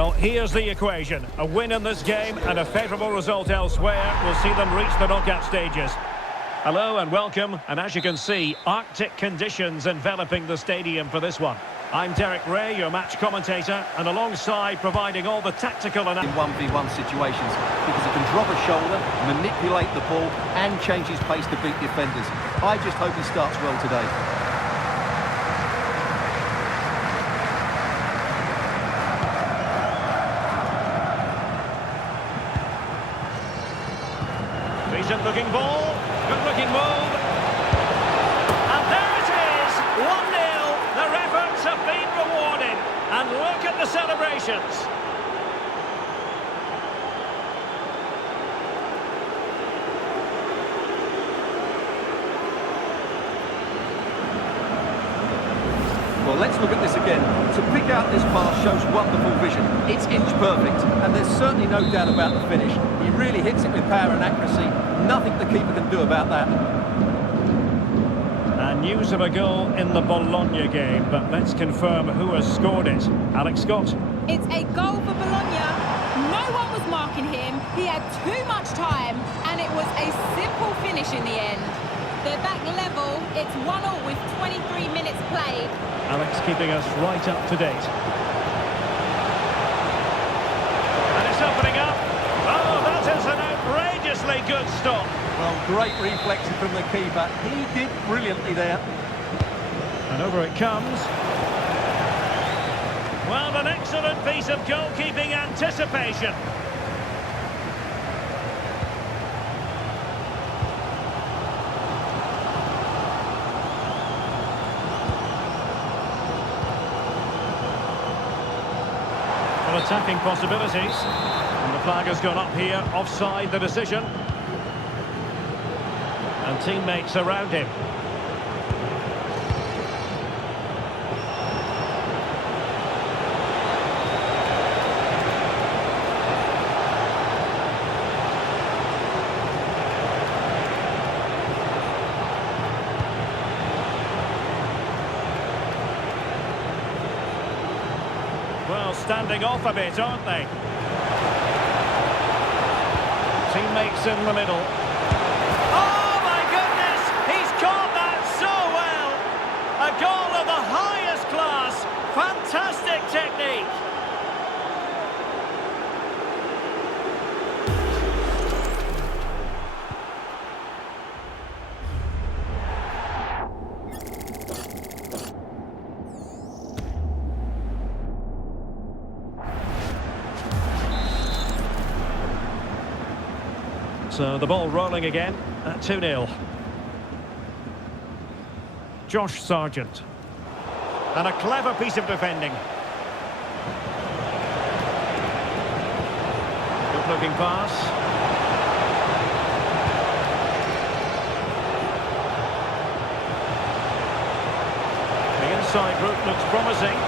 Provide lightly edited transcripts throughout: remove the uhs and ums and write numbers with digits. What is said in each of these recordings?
Well, here's the equation. A win in this game and a favourable result elsewhere will see them reach the knockout stages. Hello and welcome, and as you can see, Arctic conditions enveloping the stadium for this one. I'm Derek Ray, your match commentator, and alongside providing all the tactical and... in 1v1 situations, because he can drop a shoulder, manipulate the ball, and change his pace to beat defenders. I just hope he starts well today. Decent looking ball, good looking move. And there it is, 1-0. Their efforts have been rewarded. And look at the celebrations. Well, let's look at this again. To pick out this pass shows wonderful vision. It's inch perfect, and there's certainly no doubt about the finish. He really hits it with power and accuracy. Nothing the keeper can do about that. And news of a goal in the Bologna game, but let's confirm who has scored it. Alex Scott. It's a goal for Bologna. No one was marking him. He had too much time, and it was a simple finish in the end. They're back level. It's 1-1 with 23 minutes played. Alex keeping us right up to date. And it's opening up. Oh, that is an outrageously good stop. Well, great reflection from the keeper. He did brilliantly there. And over it comes. Well, an excellent piece of goalkeeping anticipation. Well, attacking possibilities. And the flag has gone up here, offside the decision. And teammates around him. Well, standing off a bit, aren't they? Teammates in the middle. Oh, my goodness! He's caught that so well! A goal of the highest class. Fantastic technique. So the ball rolling again at 2-0. Josh Sargent. And a clever piece of defending. Good looking pass. The inside route looks promising.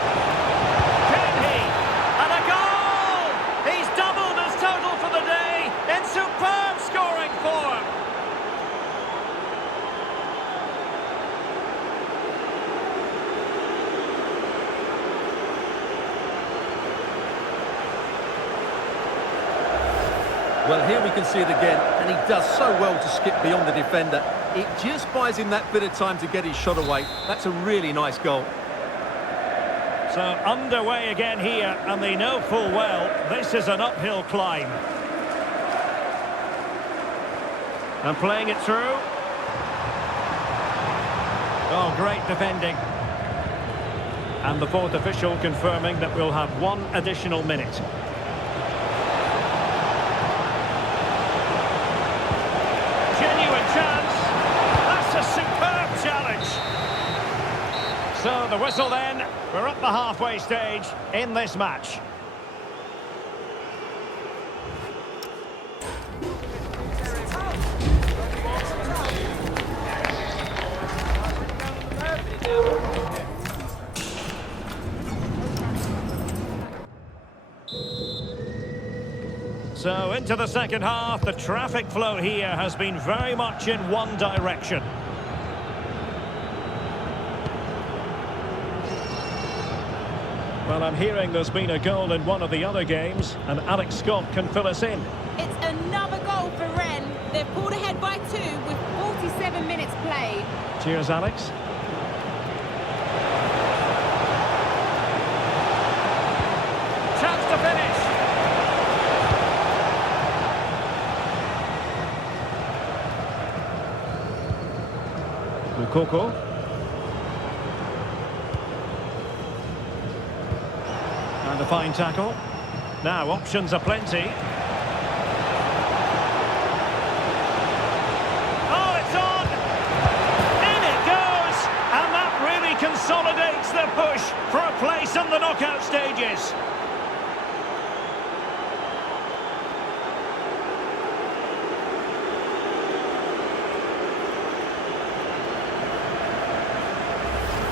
Can he? And a goal! He's doubled his total for the day in superb scoring form. Well, here we can see it again, and he does so well to skip beyond the defender. It just buys him that bit of time to get his shot away. That's a really nice goal. So underway again here, and they know full well this is an uphill climb. And playing it through. Oh, great defending. And the fourth official confirming that we'll have one additional minute. Genuine chance. That's a superb challenge. So the whistle then. We're at the halfway stage in this match. So into the second half, the traffic flow here has been very much in one direction. Well, I'm hearing there's been a goal in one of the other games, and Alex Scott can fill us in. It's another goal for Rennes. They've pulled ahead by 2 with 47 minutes played. Cheers, Alex. Chance to finish. Lukoko. And a fine tackle. Now, options are plenty. Oh, it's on! In it goes! And that really consolidates the push for a place in the knockout stages.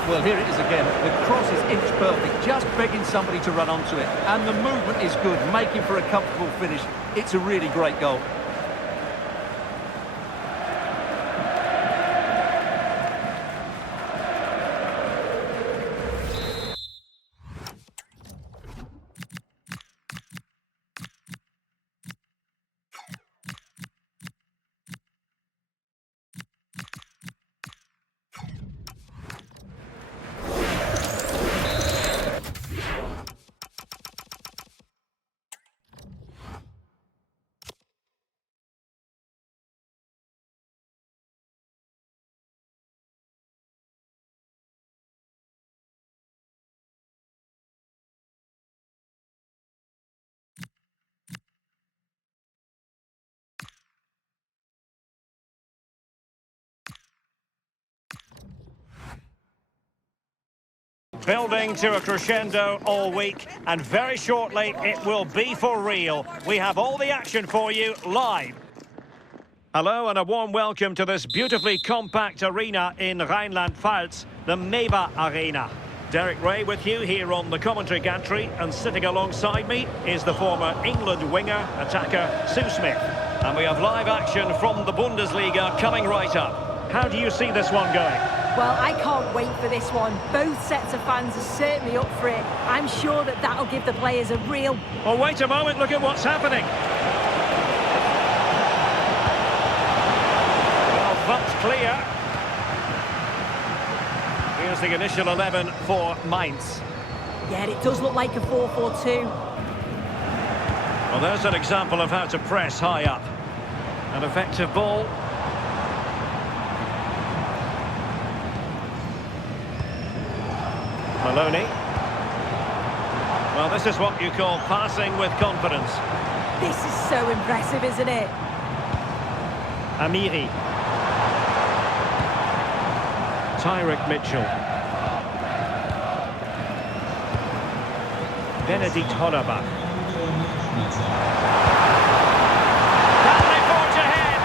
Well, here it is again. The cross is inch perfect, just begging somebody to run onto it. And the movement is good, making for a comfortable finish. It's a really great goal. Building to a crescendo all week, and very shortly it will be for real. We have all the action for you live. Hello and a warm welcome to this beautifully compact arena in Rhineland-Pfalz, the Meva Arena. Derek Ray with you here on the commentary gantry, and sitting alongside me is the former England winger, attacker Sue Smith. And we have live action from the Bundesliga coming right up. How do you see this one going? Well, I can't wait for this one. Both sets of fans are certainly up for it. I'm sure that that'll give the players a real... Oh, wait a moment, look at what's happening. Well, that's clear. Here's the initial 11 for Mainz. Yeah, it does look like a 4-4-2. Well, there's an example of how to press high up. An effective ball. Maloney. Well, this is what you call passing with confidence. This is so impressive, isn't it? Amiri. Tyrick Mitchell. Benedict Hollerbach. Dresden Forge ahead.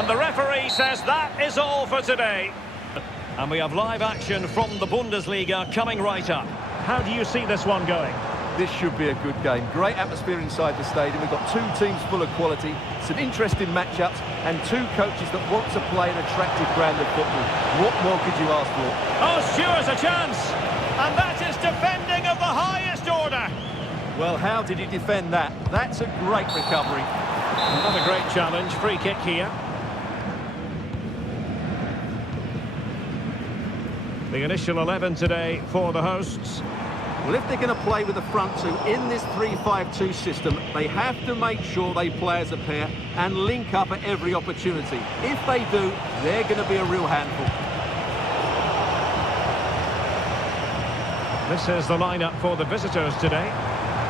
And the referee says that is all for today. And we have live action from the Bundesliga coming right up. How do you see this one going? This should be a good game. Great atmosphere inside the stadium. We've got two teams full of quality, some interesting matchups, and two coaches that want to play an attractive brand of football. What more could you ask for? Oh, Stewart's a chance! And that is defending of the highest order. Well, how did he defend that? That's a great recovery. Another great challenge. Free kick here. The initial 11 today for the hosts. Well, if they're going to play with the front two in this 3-5-2 system, they have to make sure they play as a pair and link up at every opportunity. If they do, they're going to be a real handful. This is the lineup for the visitors today.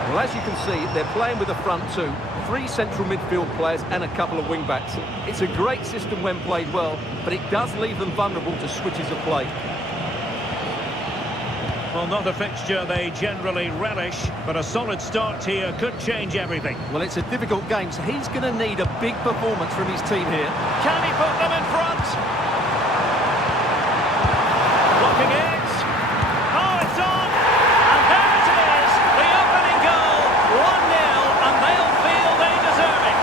Well, as you can see, they're playing with the front two, 3 central midfield players and a couple of wing-backs. It's a great system when played well, but it does leave them vulnerable to switches of play. Well, not a fixture they generally relish, but a solid start here could change everything. Well, it's a difficult game, so he's going to need a big performance from his team here. Can he put them in front? Blocking it. Oh, it's on! And there it is! The opening goal! 1-0, and they'll feel they deserve it.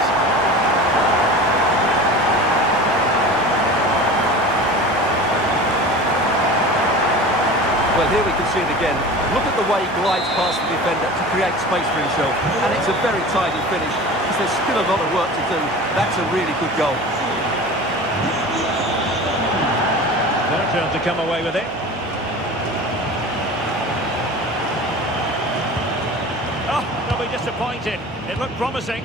Well, here we can see it again. Look at the way he glides past the defender to create space for himself. And it's a very tidy finish, because there's still a lot of work to do. That's a really good goal. Their turn to come away with it. Oh, they'll be disappointed. It looked promising.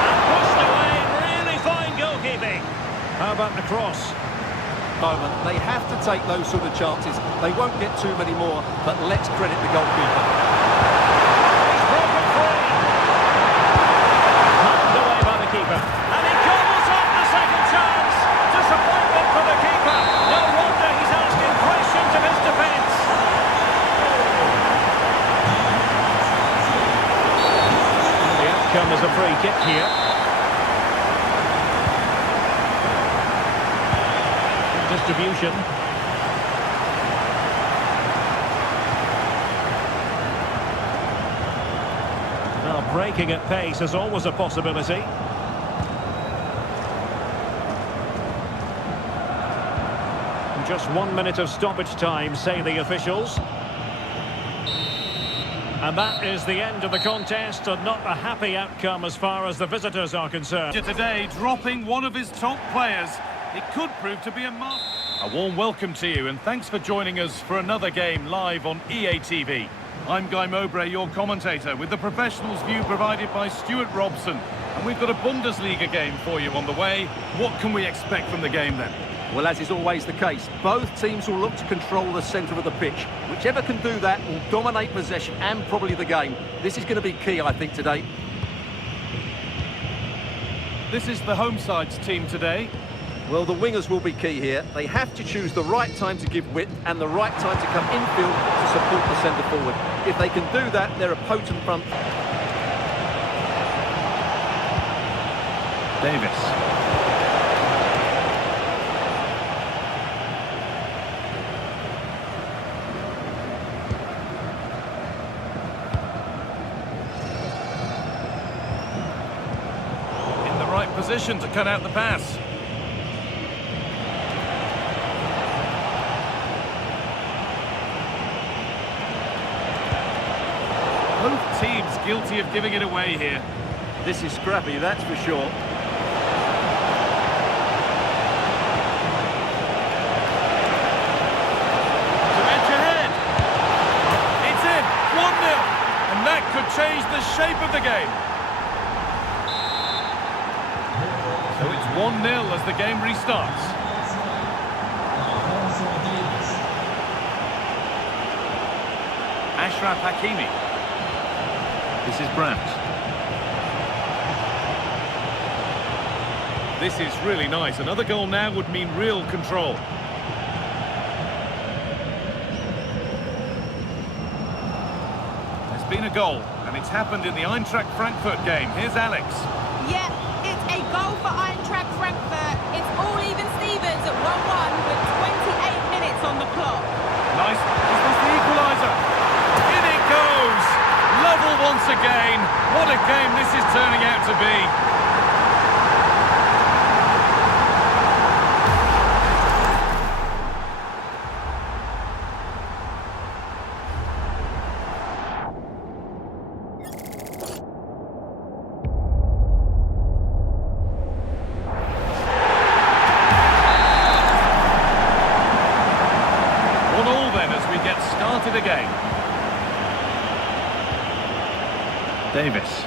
And pushed away. Really fine goalkeeping. How about the cross? Moment. They have to take those sort of chances. They won't get too many more, but let's credit the goalkeeper. He's broken free. Knocked away by the keeper. And he gobbles up the second chance. Disappointment for the keeper. No wonder he's asking questions of his defence. The outcome is a free kick here. Distribution. Now, breaking at pace is always a possibility. Just 1 minute of stoppage time, say the officials. And that is the end of the contest, and not a happy outcome as far as the visitors are concerned. Today, dropping one of his top players. It could prove to be a mark. A warm welcome to you, and thanks for joining us for another game live on EATV. I'm Guy Mowbray, your commentator, with the professionals' view provided by Stuart Robson. And we've got a Bundesliga game for you on the way. What can we expect from the game then? Well, as is always the case, both teams will look to control the centre of the pitch. Whichever can do that will dominate possession and probably the game. This is going to be key, I think, today. This is the home side's team today. Well, the wingers will be key here. They have to choose the right time to give width and the right time to come infield to support the centre forward. If they can do that, they're a potent front. Davis. In the right position to cut out the pass. Both teams guilty of giving it away here. This is scrappy, that's for sure. To edge ahead. It's in. 1-0. And that could change the shape of the game. So it's 1-0 as the game restarts. Ashraf Hakimi. This is Brandt. This is really nice. Another goal now would mean real control. There's been a goal, and it's happened in the Eintracht Frankfurt game. Here's Alex. Yeah, it's a goal for Eintracht Frankfurt. It's all even Stevens at 1-1 with 28 minutes on the clock. Nice. This was the equaliser. In it goes. Level once again. What a game this is turning out to be. Again. Davis.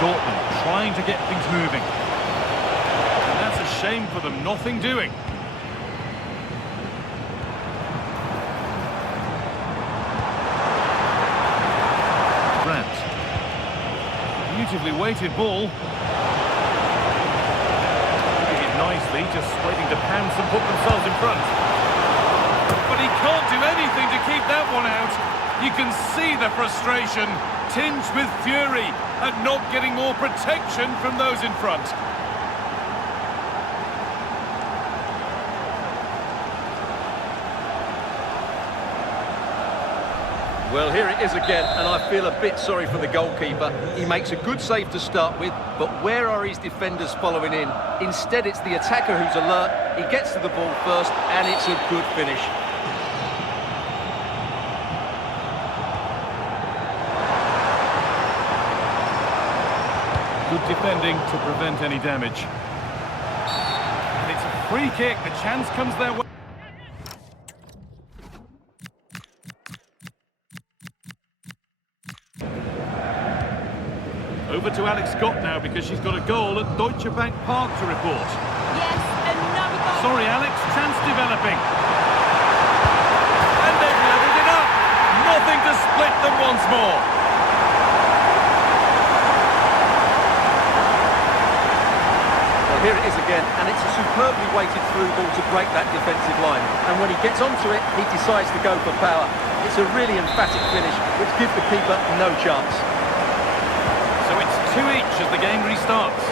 Dortmund trying to get things moving. And that's a shame for them, nothing doing. Brandt. Beautifully weighted ball. Nicely, just waiting to pounce and put themselves in front. But he can't do anything to keep that one out. You can see the frustration, tinged with fury at not getting more protection from those in front. Well, here it is again, and I feel a bit sorry for the goalkeeper. He makes a good save to start with, but where are his defenders following in? Instead, it's the attacker who's alert. He gets to the ball first, and it's a good finish. Good defending to prevent any damage. And it's a free kick. The chance comes their way. Over to Alex Scott now because she's got a goal at Deutsche Bank Park to report. Yes, another goal. Sorry, Alex, chance developing. And they've leveled it up. Nothing to split them once more. Well, here it is again, and it's a superbly weighted through ball to break that defensive line. And when he gets onto it, he decides to go for power. It's a really emphatic finish, which gives the keeper no chance. So it's 2 each as the game restarts.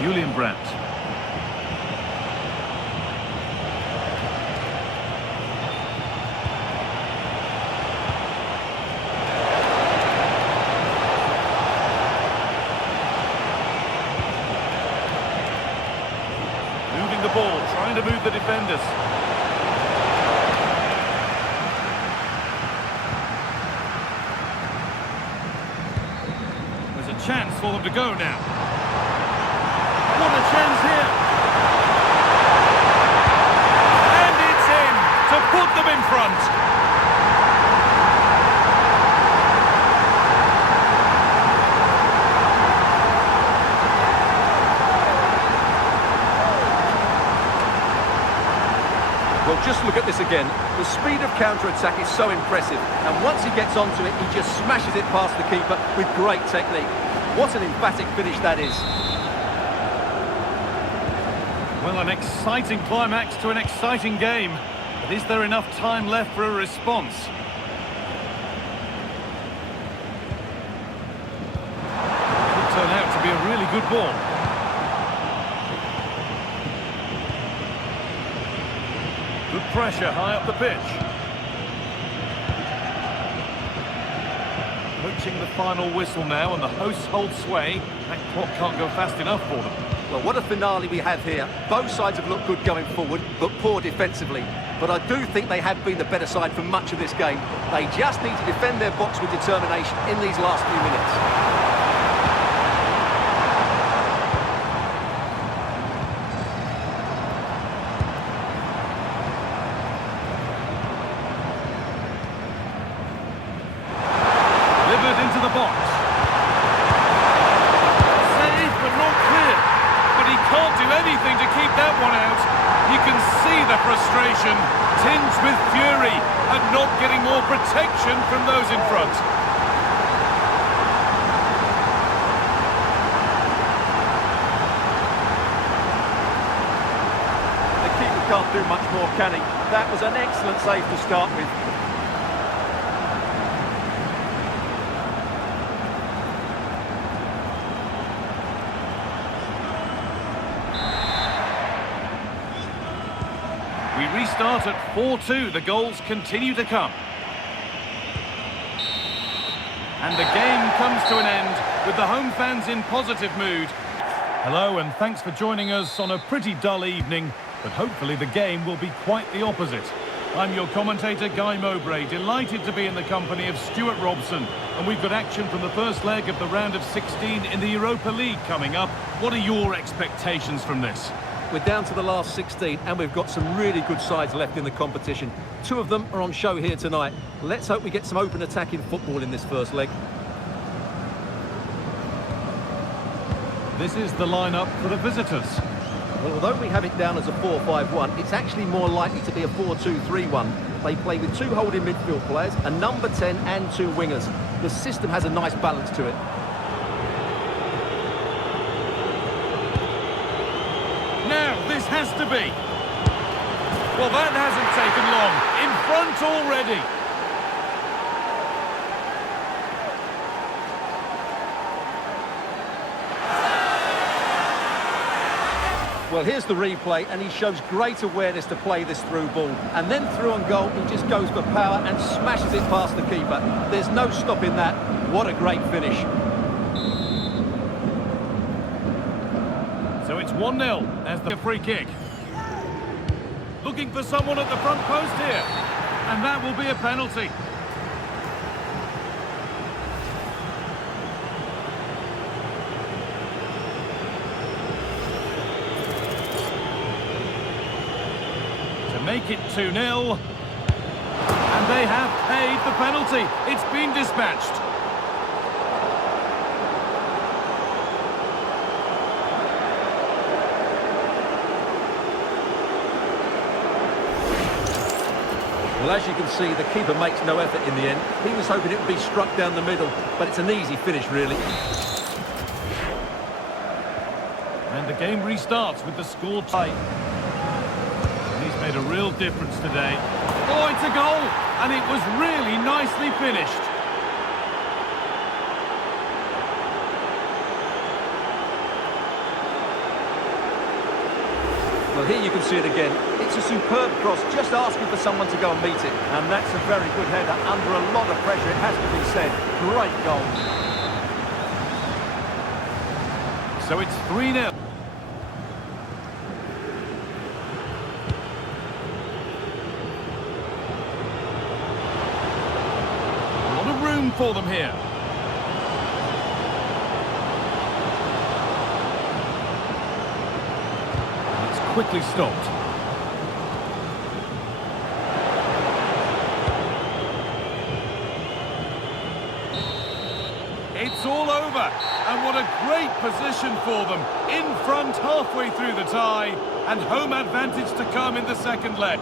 Julian Brandt. Moving the ball, trying to move the defenders. There's a chance for them to go now. What a chance here! And it's in to put them in front. Well, just look at this again. The speed of counter-attack is so impressive, and once he gets onto it, he just smashes it past the keeper with great technique. What an emphatic finish that is. Well, an exciting climax to an exciting game. But is there enough time left for a response? Could turn out to be a really good ball. Good pressure high up the pitch. Approaching the final whistle now, and the hosts hold sway. That clock can't go fast enough for them. Well, what a finale we have here. Both sides have looked good going forward, but poor defensively. But I do think they have been the better side for much of this game. They just need to defend their box with determination in these last few minutes. Delivered into the box. Saved, but not clear. But he can't do anything to keep that one out. You can see the frustration, tinged with fury, at not getting more protection from those in front. The keeper can't do much more, can he? That was an excellent save to start with. We restart at 4-2. The goals continue to come. And the game comes to an end with the home fans in positive mood. Hello, and thanks for joining us on a pretty dull evening, but hopefully the game will be quite the opposite. I'm your commentator, Guy Mowbray, delighted to be in the company of Stuart Robson, and we've got action from the first leg of the round of 16 in the Europa League coming up. What are your expectations from this? We're down to the last 16, and we've got some really good sides left in the competition. Two of them are on show here tonight. Let's hope we get some open attacking football in this first leg. This is the lineup for the visitors. Well, although we have it down as a 4-5-1, it's actually more likely to be a 4-2-3-1. They play with two holding midfield players, a number 10 and two wingers. The system has a nice balance to it. Now, this has to be. Well, that hasn't taken long. In front already. Well, here's the replay, and he shows great awareness to play this through ball. And then through on goal, he just goes for power and smashes it past the keeper. There's no stopping that. What a great finish. So it's 1-0 as the free kick. Looking for someone at the front post here. And that will be a penalty. To make it 2-0. And they have paid the penalty. It's been dispatched. Well, as you can see, the keeper makes no effort in the end. He was hoping it would be struck down the middle, but it's an easy finish, really. And the game restarts with the score tight. And he's made a real difference today. Oh, it's a goal! And it was really nicely finished. Well, here you can see it again. It's a superb cross, just asking for someone to go and meet it. And that's a very good header, under a lot of pressure, it has to be said. Great goal. So it's 3-0. A lot of room for them here. Quickly stopped. It's all over, and what a great position for them. In front halfway through the tie, and home advantage to come in the second leg.